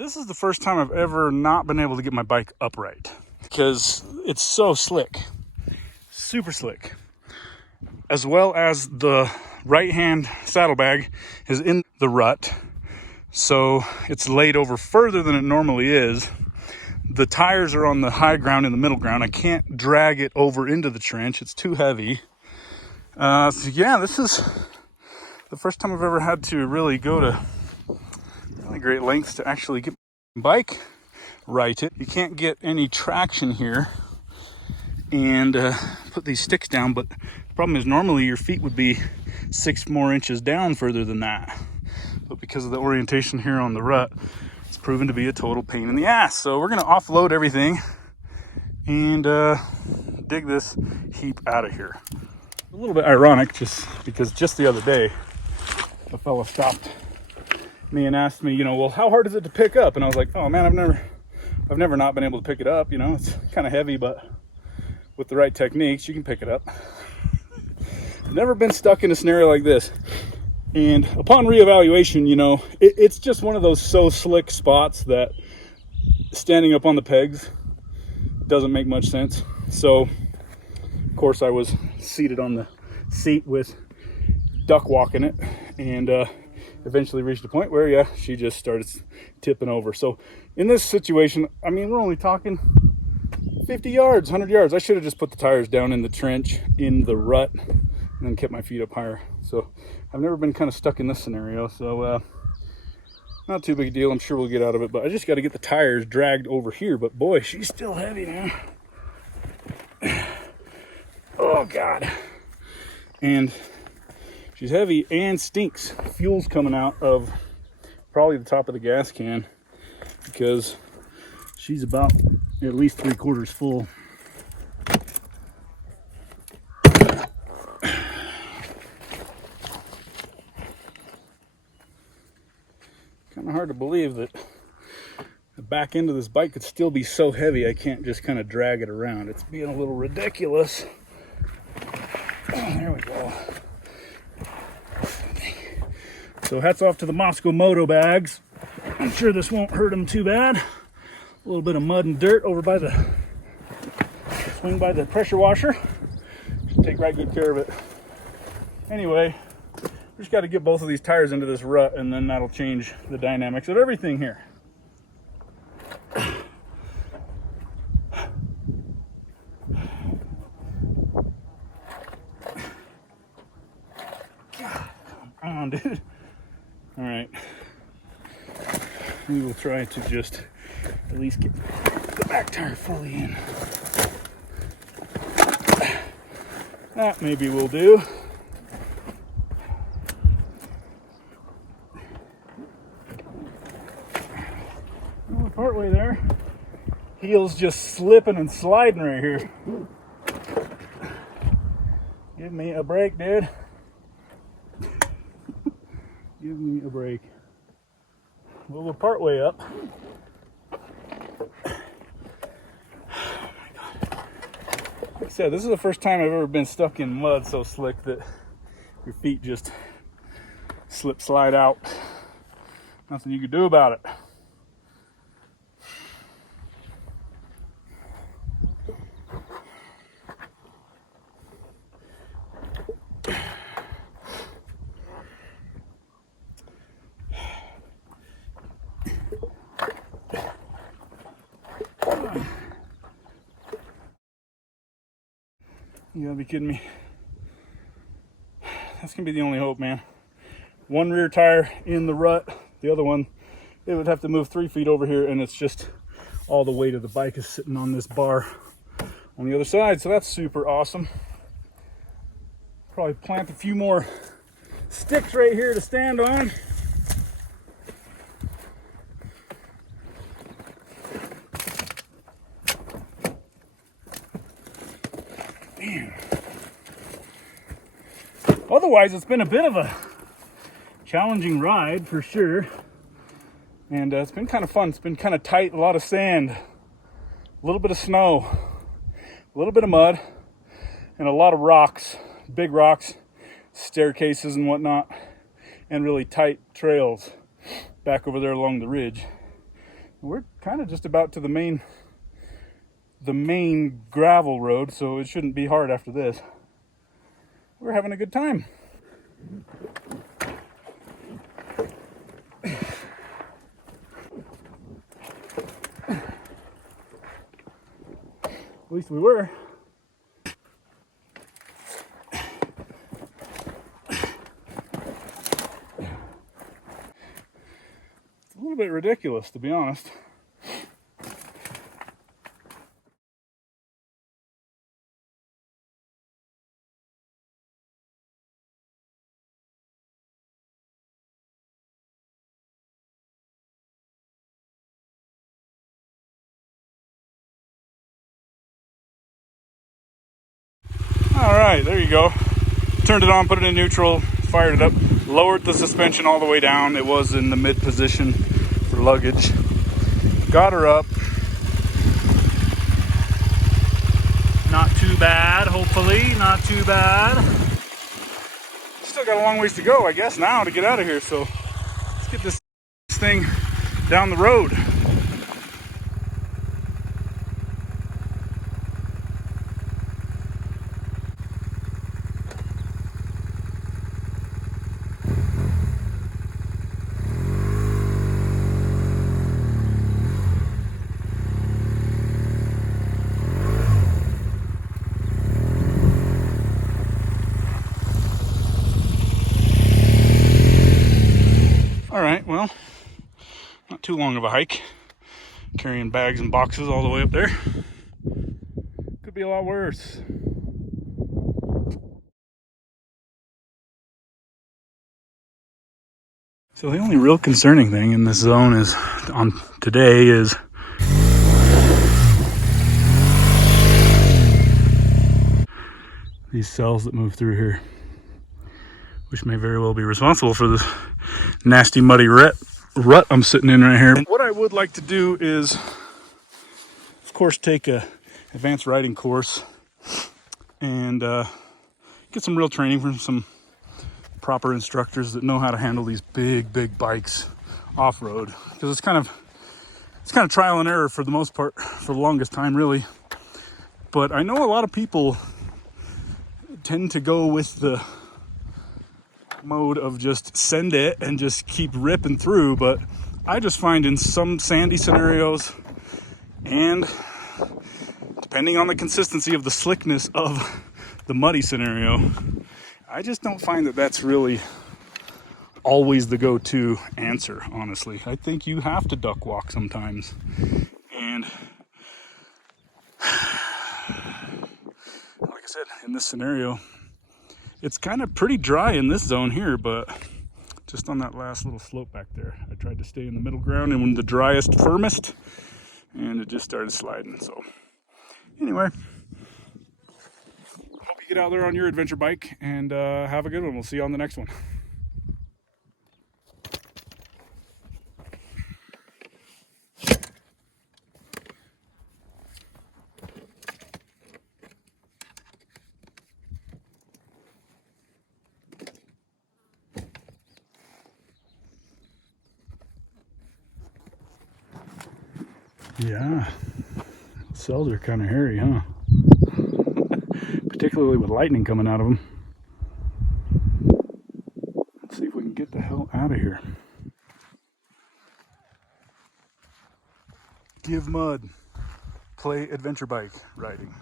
This is the first time I've ever not been able to get my bike upright because it's so slick, super slick. As well as the right hand saddlebag is in the rut, so it's laid over further than it normally is. The tires are on the high ground and the middle ground. I can't drag it over into the trench, it's too heavy. So yeah, this is the first time I've ever had to really go to really great lengths to actually get my bike righted. You can't get any traction here and put these sticks down, but the problem is normally your feet would be 6 more inches down further than that, but because of the orientation here on the rut, it's proven to be a total pain in the ass. So we're going to offload everything and dig this heap out of here. A little bit ironic just because just the other day a fella stopped me and asked me, well, how hard is it to pick up? And I was like, oh man, I've never not been able to pick it up. It's kind of heavy, but with the right techniques, you can pick it up. I've never been stuck in a scenario like this. And upon reevaluation, it's just one of those so slick spots that standing up on the pegs doesn't make much sense. So, of course, I was seated on the seat with duck walking it, and eventually reached a point where, yeah, she just started tipping over. So in this situation, we're only talking 50 yards, 100 yards. I should have just put the tires down in the trench, in the rut, and then kept my feet up higher. So I've never been kind of stuck in this scenario. So not too big a deal. I'm sure we'll get out of it, but I just got to get the tires dragged over here. But boy, she's still heavy, man. Oh God. And she's heavy and stinks. Fuel's coming out of probably the top of the gas can because she's about at least 3/4 full. Kind of hard to believe that the back end of this bike could still be so heavy I can't just kind of drag it around. It's being a little ridiculous. Oh, there we go. So hats off to the Moscow Moto bags. I'm sure this won't hurt them too bad. A little bit of mud and dirt over by the swing by the pressure washer. Should take right good care of it. Anyway, we just got to get both of these tires into this rut, and then that'll change the dynamics of everything here. Come on, dude. All right. We will try to just at least get the back tire fully in. That maybe will do. Well, we're partway there. Heel's just slipping and sliding right here. Give me a break, dude. Give me a break. Well, we're partway up. Oh my God. Like I said, this is the first time I've ever been stuck in mud so slick that your feet just slide out. Nothing you can do about it. You gotta be kidding me. That's gonna be the only hope, man. One rear tire in the rut, the other one, it would have to move 3 feet over here, and it's just all the weight of the bike is sitting on this bar on the other side. So that's super awesome. Probably plant a few more sticks right here to stand on. Man. Otherwise, it's been a bit of a challenging ride for sure. And it's been kind of fun. It's been kind of tight, a lot of sand, a little bit of snow, a little bit of mud, and a lot of rocks, big rocks, staircases and whatnot, and really tight trails back over there along the ridge. We're kind of just about to the main gravel road, so it shouldn't be hard after this. We're having a good time. At least we were. It's a little bit ridiculous, to be honest. All right, there you go. Turned it on, put it in neutral, fired it up, lowered the suspension all the way down. It was in the mid position for luggage. Got her up. Not too bad, hopefully, not too bad. Still got a long ways to go, I guess, now to get out of here. So let's get this thing down the road. All right, well, not too long of a hike. Carrying bags and boxes all the way up there. Could be a lot worse. So the only real concerning thing in this zone is on today is these cells that move through here, which may very well be responsible for the nasty muddy rut I'm sitting in right here. And what I would like to do is, of course, take a advanced riding course and get some real training from some proper instructors that know how to handle these big bikes off-road, because it's kind of trial and error for the most part, for the longest time really. But I know a lot of people tend to go with the mode of just send it and just keep ripping through, but I just find in some sandy scenarios, and depending on the consistency of the slickness of the muddy scenario, I just don't find that that's really always the go-to answer, honestly. I think you have to duck walk sometimes. And like I said, in this scenario, it's kind of pretty dry in this zone here, but just on that last little slope back there, I tried to stay in the middle ground and when the driest, firmest, and it just started sliding. So anyway, hope you get out there on your adventure bike and have a good one. We'll see you on the next one. Yeah, cells are kind of hairy, huh? Particularly with lightning coming out of them. Let's see if we can get the hell out of here. Give mud, play adventure bike riding.